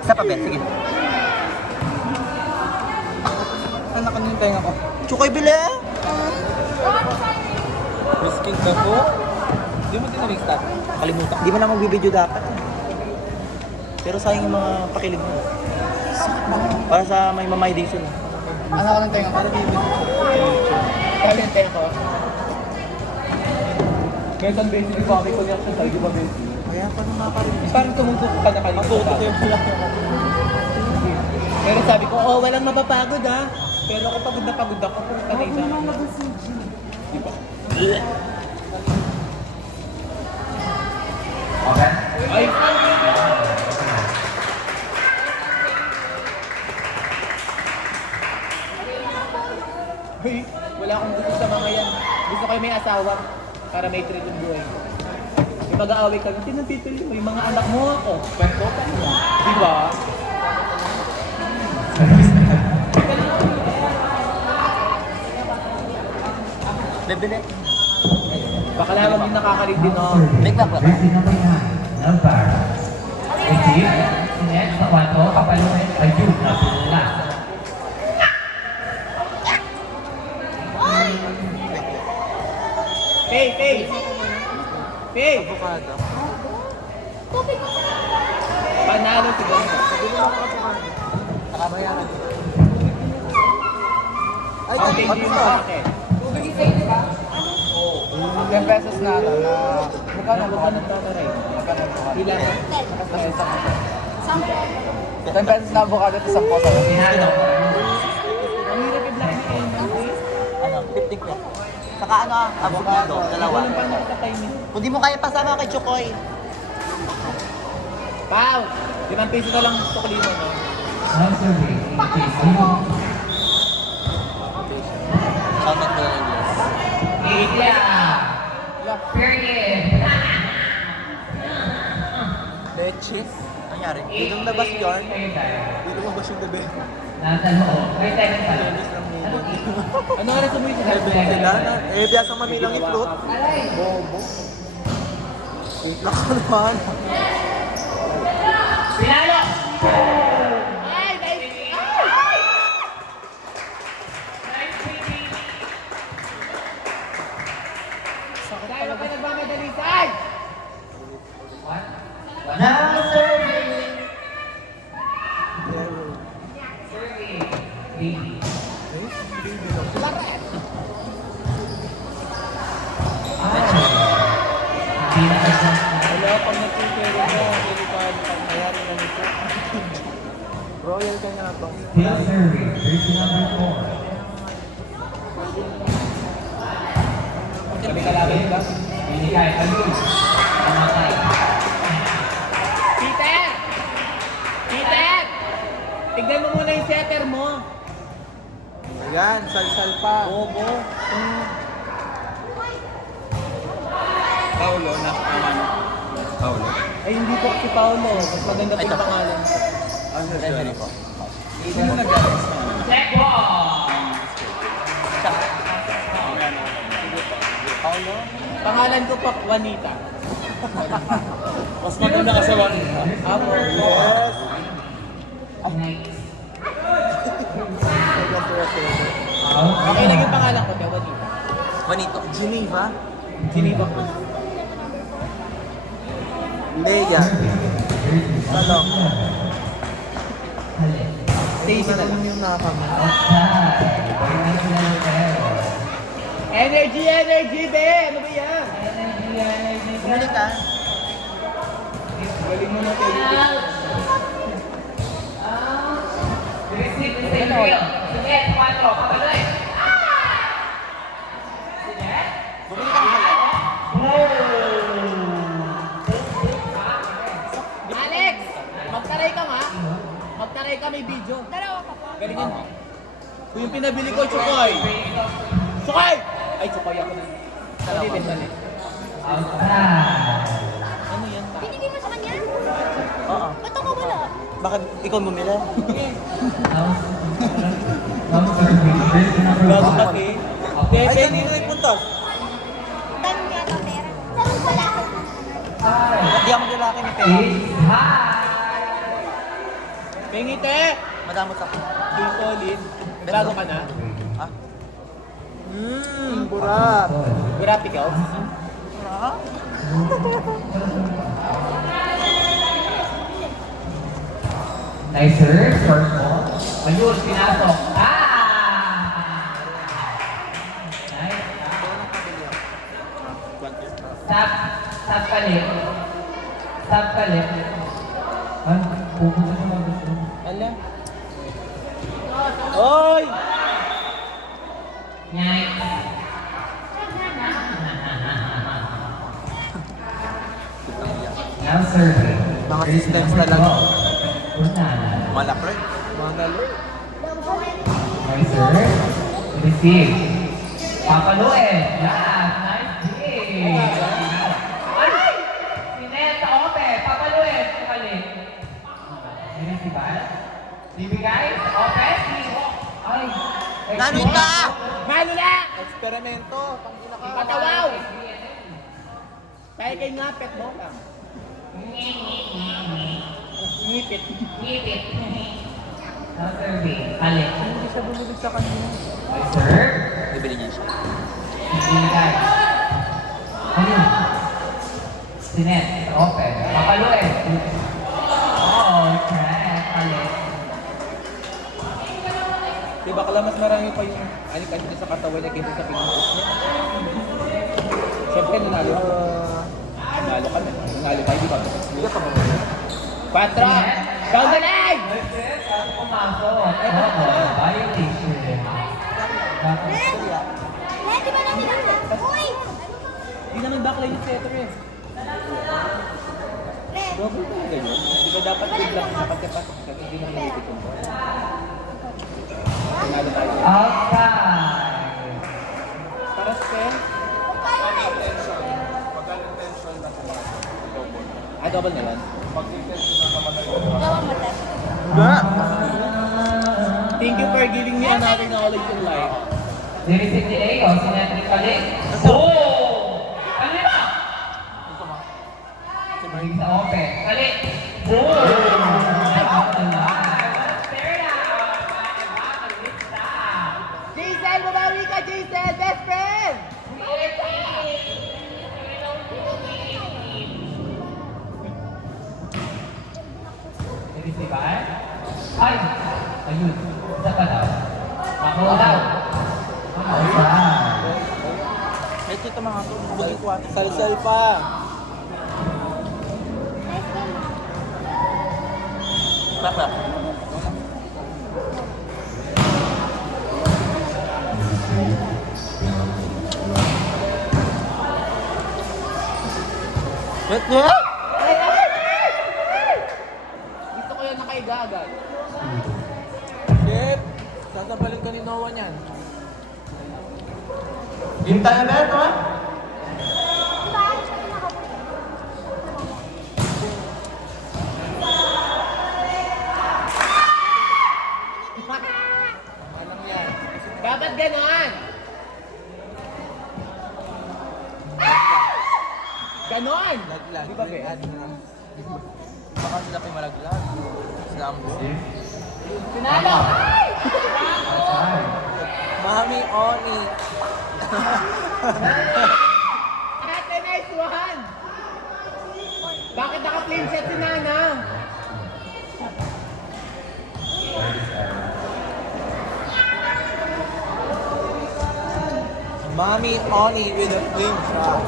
Isa pa, Ben. Sige. Anak, ano yung tenga ko? Chukoy, bili! Risking ka po? Hindi mo tinaristart. Kalimutan. Di mo na magbibideo dapat. Pero sayang yung mga pakilig mo. Para sa may mamay din sila. Anak ka ng tenga para bibig. Kaya yung tenga ko. Meron basic yung coffee ko niya sa side, di ba basic? Kaya pa nung nakarinig. Parang tumutok ka na kanina. Matuto ko yung pula. Pero sabi ko, oh, walang mapapagod ha. Pero ako pagod na pagod ako. Pumunta na isa. Diba? Okay. Ay! Ay, wala akong gusto sa mga yan. Gusto ko yung may asawa para may treat yung buhay. May mag-aaway ka, tinatitili mo yung mga anak mo ako. Kwento ka nila. Diba? Bibili. Baka naman din nakakalig din oh. Big bag ba? Jersey number 9, number 18. Next, Tawato, kapaluhin, Ayun, Napula. Pay, pay! Pay! Avocado. Panalo si Ganda. Nakabayaran. Ay, Okay, ano hindi mo to? sa akin. 10 pesos na ito na magkano tatay? Ilan? Nasa isang po. 10 pesos na avocado at isang posa. Pinalo. Ang hirap i-black ni Emma. Ano? 50 po. Saka ano, avocado, dalawa. Walang pa nakakatay niya. Kung di mo kaya pasama kay Chukoy. Pau! 5 pesos na lang tuklino no? Now serving, 18. Shout out to English. Media. Period. Leche? Nangyari? Dito labas yun. Dito labas yung gabi. Nasa loob. May tenant pa. Ano oras umuwi sa Sila na. Eh, biyasa mamilang i-float. Bobo. Wait lang ka naman. Pinalo. Dahil ka nagmamadali saan? Now serving. Serving. Baby. Hindi na kasi. Wala pang natuturo mo. Delikado pang mayari na nito. Royal ka nga to. Still serving. Jersey number 4. Sabi ka lang ka? Binigay. Ayun. Namatay. Peter! Peter! Tignan mo muna yung setter mo. Ayan, salsal pa. Bobo. Paulo, nasa kanan. Paulo. Ay, hindi po si Paolo. Mas maganda po Ito. yung pangalan. Ano siya? Referee po. Sino nag-alis na ano? Check ball. Paulo? Pangalan ko pa, Juanita. Mas maganda ka sa one. Apo. Yes. Nice. Okay lang yung pangalan ko, kaya Juanita. Juanito. Geneva? Siniba ko. Leia. Ano? Stacy na lang. Yung nakakama. Energy, energy, be! Ano ba yan? Bumili ka? Galing mo na tayo. Receive the same drill. Sige, 4. Kapaloy. Bumili ka ng halo? Alex! Magtaray ka ma? Magtaray ka, may video. Dalawa ka pa. Galingan mo. Kung yung pinabili ko, Chukoy. Chukoy! Ay, Chukoy ako na. Dali, dali. Outside. Ano yan? Binigay mo sa kanya? Oo. Ba't ako wala? Bakit ikaw bumili? Now serving. Jersey number Bago 5. pati. Okay, Ay, Penny. kanino nagpuntas? Dami niya ito pera. Saan wala ka? Hindi ako maglalaki ni Pera. It's high. May ngiti! Madamot ako. Yung solid. Bago ka na? Ha? Burat. Burat ikaw? Nice serve, first ball. Ayun, pinasok. Nice. Tap palit. Tap palit. Ay, pupunta sa mga gusto. Alam. Oy! Nice. Now serving. Mga systems talaga. Punana. Malapre. Mga galo. Nice serve. Receive. Papaluin. Yes, nice dig. Ay! Sinet sa ope. Papaluin. Papalit. Receive ba? Bibigay. Ope. Ay. Nanita! Malo na! Eksperimento. Pangina ka. Patawaw! Kaya kay ngapet mo lang. Ngipit. Ngipit. Now serving. Palit. Hindi siya bumibig sa kanya. Nice serve. Bibili niya siya. Bibigay. Ayun. Sinet. Sa open. Papaluin. Oh, correct. Palit. Diba kala mas marami pa yung anik-anik na sa katawan niya kaysa sa pinutos niya. Siyempre nanalo ka. Nanalo ka na. Nanalo ka, di ba? Hindi ka pa ba? Patra! Down the line! Kasi pumasok. Oo, violation. Red, di ba natin ang Uy! Hindi naman backline yung setter eh. Red! Double ba yung ganyan? Di ba dapat good luck na pagkapasok siya hindi na nalipit yung ball? Nanalo tayo. Outside. Para sa pen? Double na yan. Gawang mata. Thank you for giving me another knowledge in life. Dinisip ni Leo, sinentrik palit. Boom! Palit na! Bring sa open. Palit. Boom! Out the line. Fair now. Jason, babawi ka, Jason! Best friend! Dinisip ba? Ay! Ayun. Isa pa daw. Makuha daw. Outside. Kahit ito mga ito, bugay ko ate. Salsal pa! Papa. Wait niya? Gusto ko yan nakaiga agad. Shit! Sasabalin ka ni Noah niyan. Ginta na ito ha? Alam yan. Dapat ganon! Ganon! Laglag. Di ba, Be? Baka sila pa yung malaglag. Sila ang buo. Sinalo! Mami Oni. Ate, nice one! Bakit naka-plain set si Nana? Mami Oni with a flame shot.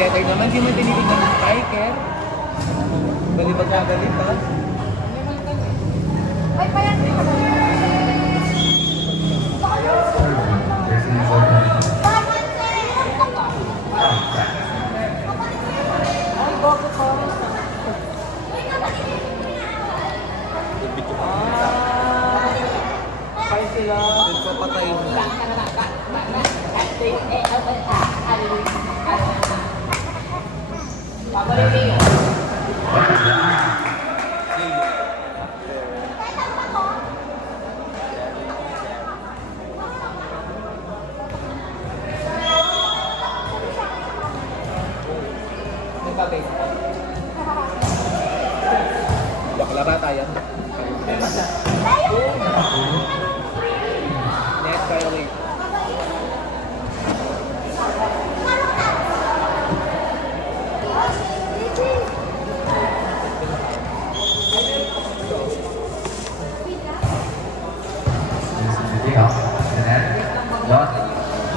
Setter naman, di mo dinilig ng striker. Balibag na galit, ha? Ay, payan! Kaya sila. Nagpapatay mo. Pick up. The net. Dot.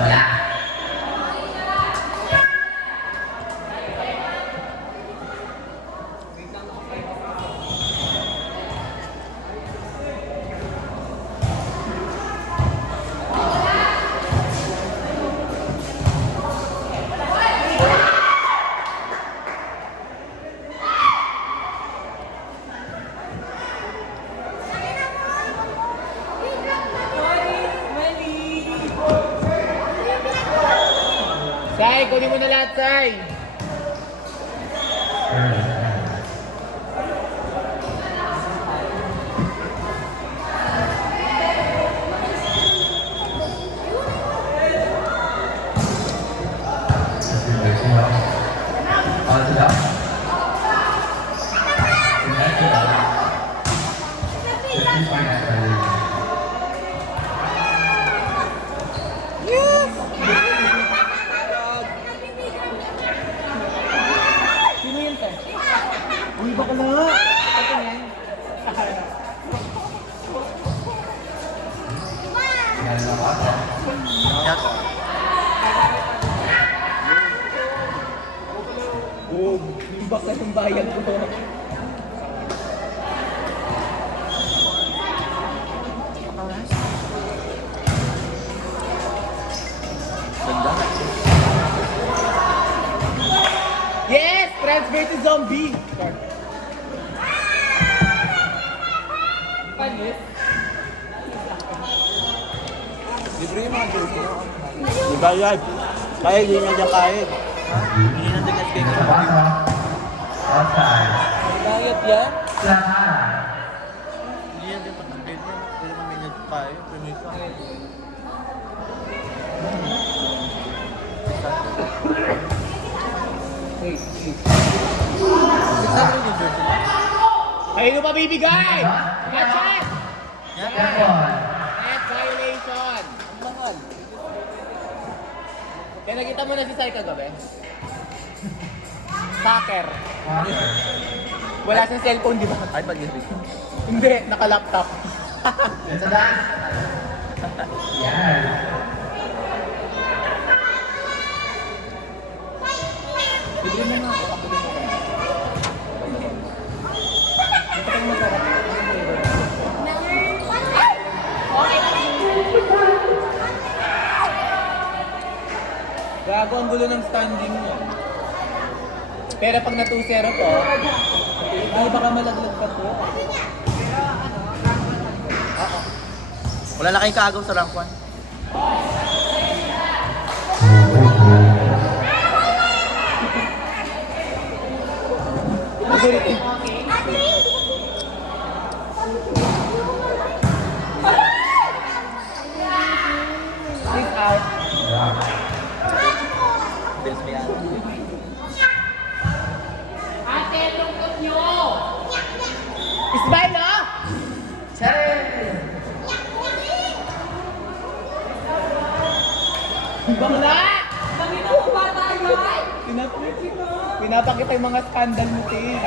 Wala. Sai, kunin mo na lahat, Sai. Sino yun, Tay? Uy, bakla! Ito yan. Oh, yung bakla ng bayan ko. Ganda. Yes! Transfer to zombie! Panis? Libre yung mga joke. Di ba live? Kaya hindi na dyan kahit. Hindi na dyan kahit. Outside. Bayad yan? Sahara. Hindi na dyan kahit. Hindi naman may dyan kahit. Pumisa. Kayo pa bibigay! Gotcha! Yan. Second. Net violation! Ang mahal. Kaya nakita mo na si Sai kagabi? Soccer. Wala siyang cellphone, di ba? Ay, pag-ibig. Hindi, naka-laptop. Sa daan. Yan. Libre mo na ako. Ako din mo. Ito kang masarap. Gago ang gulo ng standing mo. Pero pag na 2-0 to, ay baka malaglag pa to. Wala na kayong kaagaw sa rank 1. Majority. Please out. Bilis mo yan. Ate, tungkot nyo! Ismail, ha? Bakla! Pinapakita yung mga skandal mo, Tim.